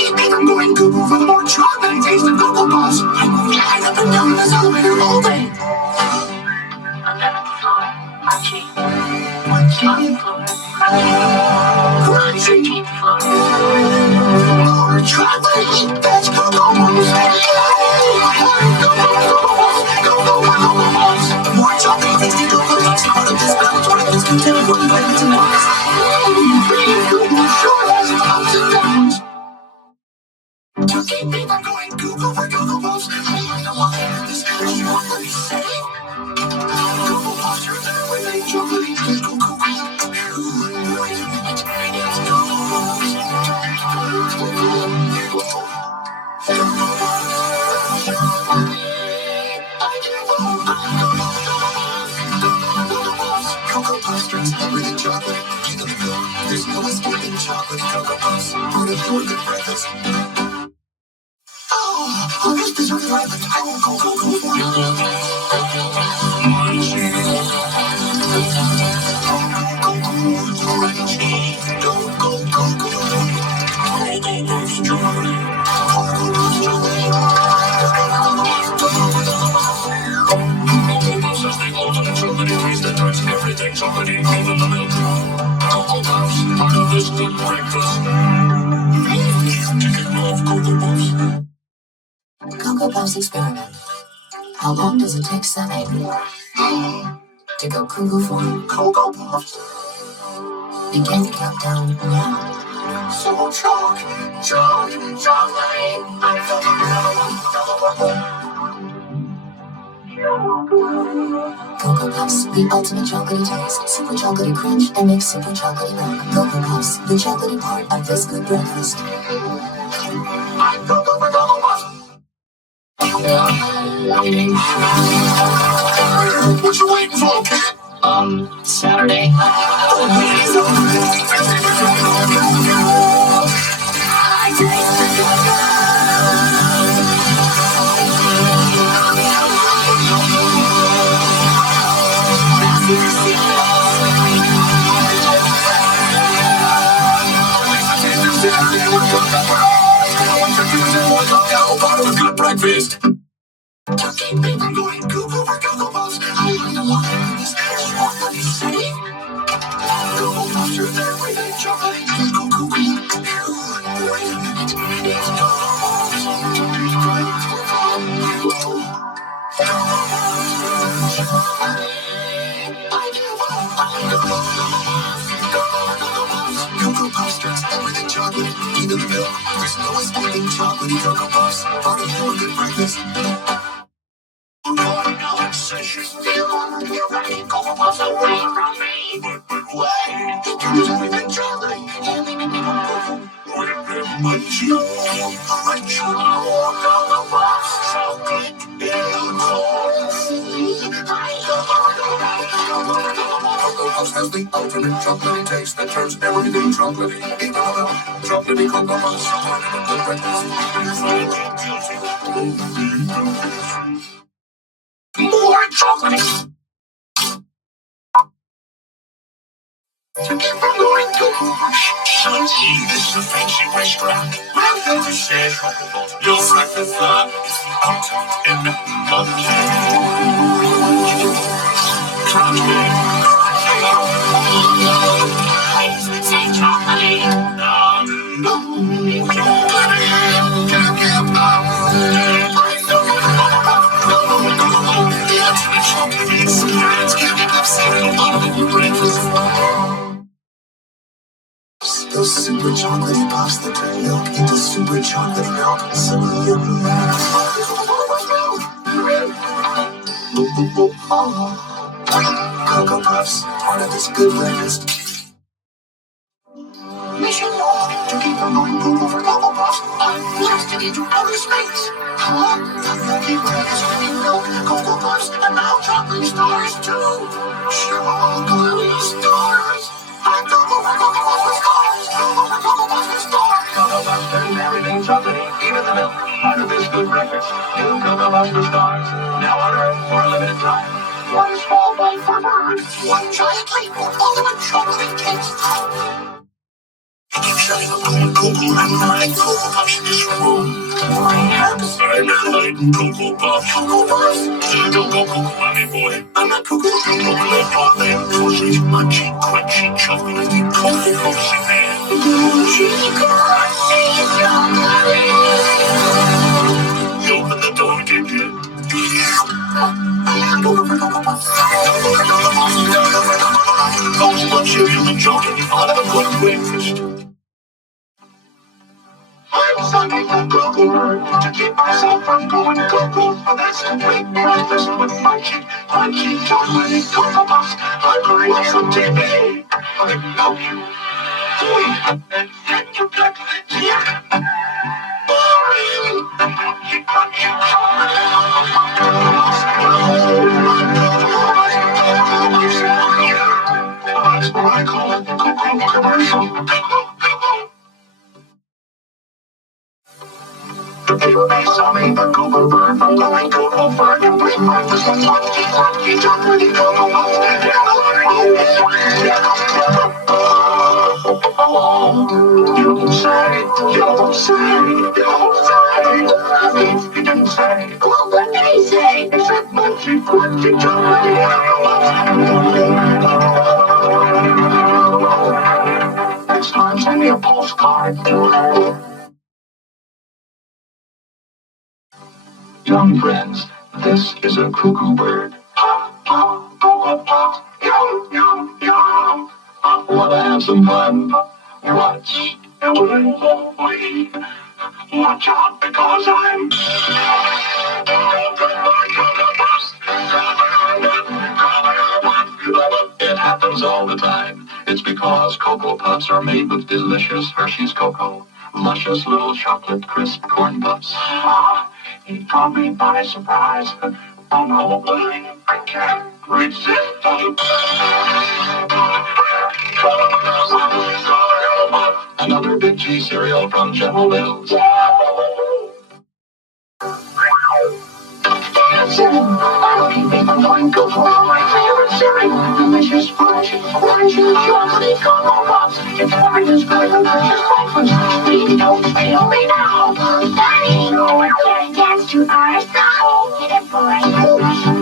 keep me from going cuckoo for the more chocolate taste of Cocoa Puffs. I move flying up and down this elevator all day. 11th floor, Archie. Crunchy, 12th floor, Crunchy. 13th floor, more chocolate, that's Cocoa Puffs. Cocoa Puffs. More chocolate tasty Cocoa Puffs. Part of this balance, one of those contained one vitamins and minerals. Sure has its ups and downs. To keep me from going cuckoo for Cocoa Puffs, I don't want to hear this energy on what you say. Cocoa Puffs are there with a chocolatey little cookie. Wait a minute, it's Cocoa Puffs. I give up. Cocoa Puffs drinks everything chocolate. Keep it cool. There's no escaping chocolate Cocoa Puffs. Part of your good breakfast. Oh, this dessert is ripe. I won't go Cocoa for you. Everything chocolatey, even the milk. Cocoa Puffs, part of this good breakfast. Ticket love Cocoa Puffs. Cocoa Puffs experiment. How long does it take 7 to go cuckoo for Cocoa Puffs? Begin the countdown now. So chocolate. Cocoa Puffs, the ultimate chocolatey taste, super chocolatey crunch, and mixed super chocolatey milk. Cocoa Puffs, the chocolatey part of this good breakfast. I'm Cocoa for Cocoa Puffs. What you waiting for, kid? Saturday. Good breakfast. To keep me from going cuckoo for Cocoa Puffs, I don't want to hear this energy on what you say. Cocoa Puffs are there with a chocolate little cookie. Wait a minute, it's Cocoa Puffs. I give up. Cocoa Puffs drinks everything chocolate, even the milk. There's no escaping chocolatey Cocoa Puffs. Part of your good breakfast. You're running Cocoa Puffs away from me. But wait, there's everything chocolate. You make me go cuckoo. But you Cocoa Puffs, chocolate in Cocoa Puffs has the ultimate chocolatey taste that turns everything chocolatey. Even the milk, chocolatey Cocoa Puffs. Part of a good breakfast. More chocolate. To keep from going cuckoo. Sunny, this is a fancy restaurant. My favorite dish. Your breakfast is the ultimate in monkey. Say chocolate. Those super chocolatey puffs that turn milk into super chocolatey milk. So yummy. Cocoa Puffs, part of this good breakfast. Mission log to keep from going cuckoo for Cocoa Puffs. I'm blasted into outer space. Keep breakfast with milk, Cocoa Puffs, and now chocolate stars too. Chocolate stars. I'm Cocoa for Cocoa Puffs with stars. Cocoa for Cocoa Puffs with stars. Cocoa Puffs turns everything chocolatey, even the milk. Part of this good breakfast. Two Cocoa Puffs with stars. Now on Earth for a limited time. One small bite for birds. One giant leap for ultimate chocolate taste. Keep shutting up on Cocoa and my Cocoa Puffs in this room. I'm not like Cocoa Puffs. Cocoa Puffs. I don't go Cocoa Mommy boy. I'm not Cocoa. I'm not like all that crunchy, munchy, crunchy, chocolatey Cocoa Puffs in there. She's crunchy, chocolatey. You open the door, did you? Those lunch cereals and chocolate, I'll have a good breakfast. I'm sucking the Cuckoo to keep myself from going cuckoo. That's a great breakfast with crunchy, chocolatey Cocoa Puffs. I'm going to some TV. I love you. And thank you, Black. Yeah. Boring. Crunchy, that's what I call it, Cuckoo commercial. They saw me, the Cuckoo bird from the late Cuckoo bird, and bring breakfast with crunchy, chocolatey Cocoa Puffs. You don't say, you didn't say, well, what did he say? He said, crunchy, chocolatey Cocoa Puffs. Next time, send me a postcard. Young friends, this is a cuckoo bird. Wanna have some fun? Watch. Watch out because I'm It happens all the time. It's because Cocoa Puffs are made with delicious Hershey's cocoa. Luscious little chocolate crisp corn puffs. He caught me by surprise. Unholy, I can't resist. Another Big G cereal from General Mills. I'll keep it going, go for my favorite cereal. Delicious, crunchy, chocolatey Cocoa Puffs. It's more just good than just breakfast. Please don't fail me now. Daddy, your dance to our song. Get it for us. Crunchy,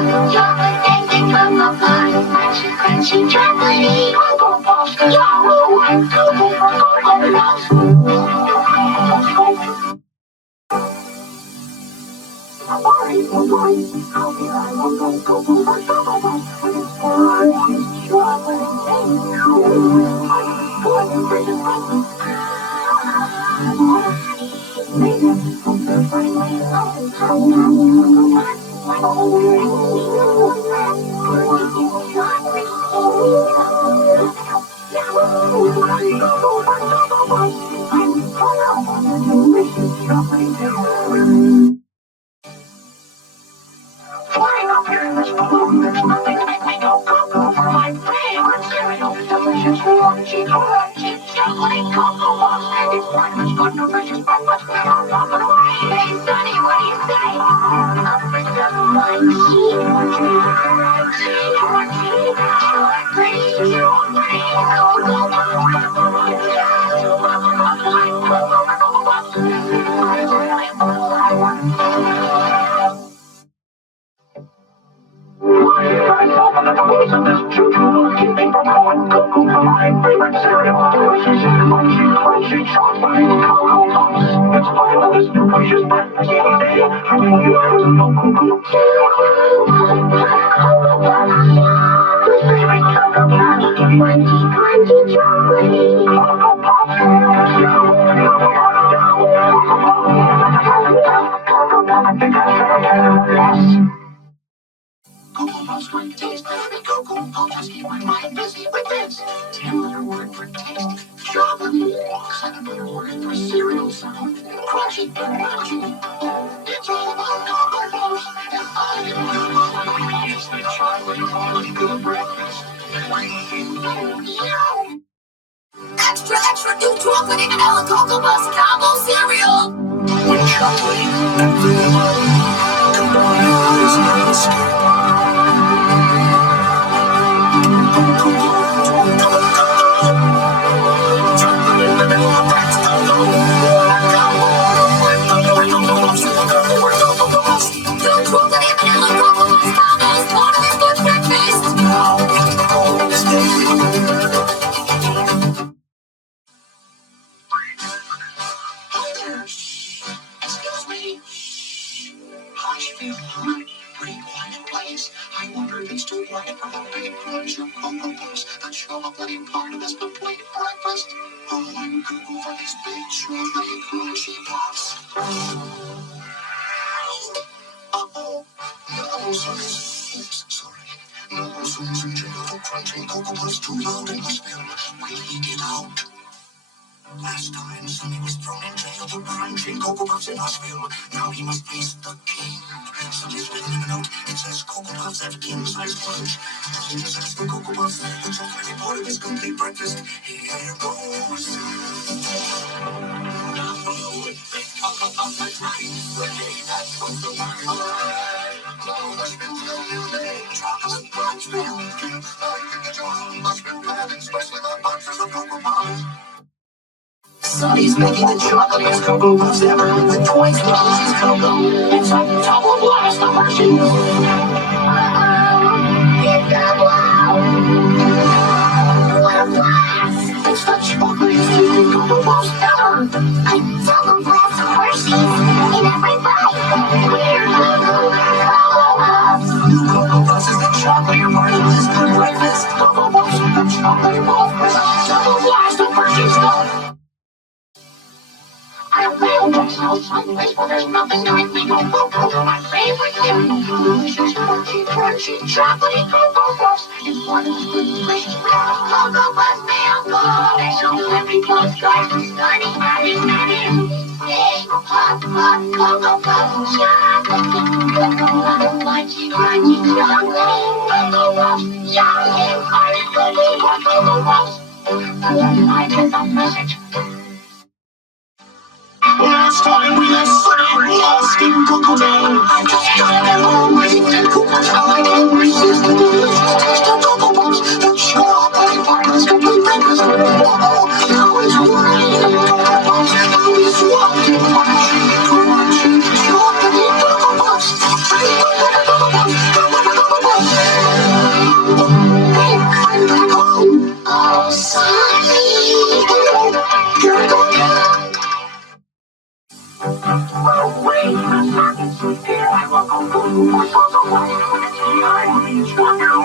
chocolatey Cocoa Puffs. Flying up here in this balloon, there's nothing to make me go cuckoo for my favorite cereal. Delicious, crunchy, chocolatey Cocoa Puffs. And it's breakfast, good, nutritious breakfast. I'm walking away. Hey, Sonny, what do you say? Nothing just like crunchy, myself and the caboose of this choo-choo, keeping from going cuckoo for my favorite cereal. Delicious, crunchy, chocolatey Cocoa Puffs. It's part of this nutritious breakfast every day. I mean, you have to go cuckoo. This baby Cocoa Puffs, crunchy, chocolatey Cocoa Puffs. Yes. Cocoa Puffs drink taste, baby Cocoa Puffs just keep my mind busy with this. 10-letter word for taste, chocolate. 7-letter word for cereal sound, crunchy, crunchy. It's all about Cocoa Puffs, and I am it's the chocolate good breakfast. Extra new chocolate and vanilla Cocoa Puffs combo cereal. With chocolate and vanilla combined is not escape. feel like pretty quiet place. I wonder if it's too quiet for the big crunch of Cocoa Puffs. The chocolatey part of this complete breakfast. Oh, I'm Cuckoo for these big chocolatey crunchy puffs. Uh-oh. No, sorry. Oops, sorry. No, Susan, Jiggle, crunching Cocoa Puffs too loud in the spill. Will he get out? Last time, Sonny was thrown in jail for crunching Cocoa Puffs in Hushville. Now he must face the king. Sonny's written in a note. It says Cocoa Puffs have king-size crunch. He just asked for Cocoa Puffs. The chocolatey part of his complete breakfast. Here goes. Cocoa Puffs are right. Ready, that's what's the word. No, Hushville, no new name. Chocolate Punchville. Keep like the jar. Hushville planning, especially the boxes of Cocoa Puffs. Sonny's making the chocolatiest Cocoa Puffs ever with twice the easiest cocoa. It's a double blast of Hershey's. It's a wow! What a blast! It's the chocolatiest Cocoa Puffs ever. A double blast of Hershey's in every bite. We're Cocoa Puffs. New Cocoa Puffs is the chocolate part of this good breakfast. Cocoa Puffs, the chocolate puff with a double blast of Hershey's stuff. I found myself someplace where there's nothing to make me go Cocoa to my favorite thing. Delicious, crunchy, crunchy, chocolatey Cocoa Puffs. It's one of the good places where Cocoa Puffs feel good. So every puff tries to study, Hey, puff, puff, Cocoa Puffs, chocolate, crunchy, crunchy, chocolatey Cocoa Puffs, chocolate, hearted, Cocoa Puffs. I get the message. Last time we left Sonny lost in Cocoa Town. I just got there already and Cocoa Town. I can't resist the delicious taste of Cocoa Puffs. The chocolate part is complete breakfast. Oh, now it's ready. Cocoa Puffs, now it's walking crunchy, crunchy, chocolatey Cocoa Puffs. Hey, I'm back home. Oh, Sonny. Here we go again. Oh, wait, I'm not in sleep here. I will go through my puzzle when I want each one now.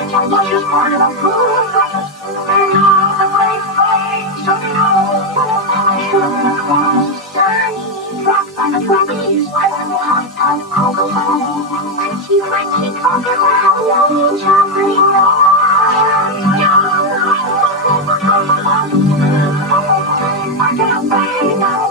It's a luscious part of the food. And all the great things of the old. I should have been one. Dropped by the trapeze, like a hot, hot cocoa ball. Crunchy, crunchy, cocoa ball. Chocolate, I can't wait.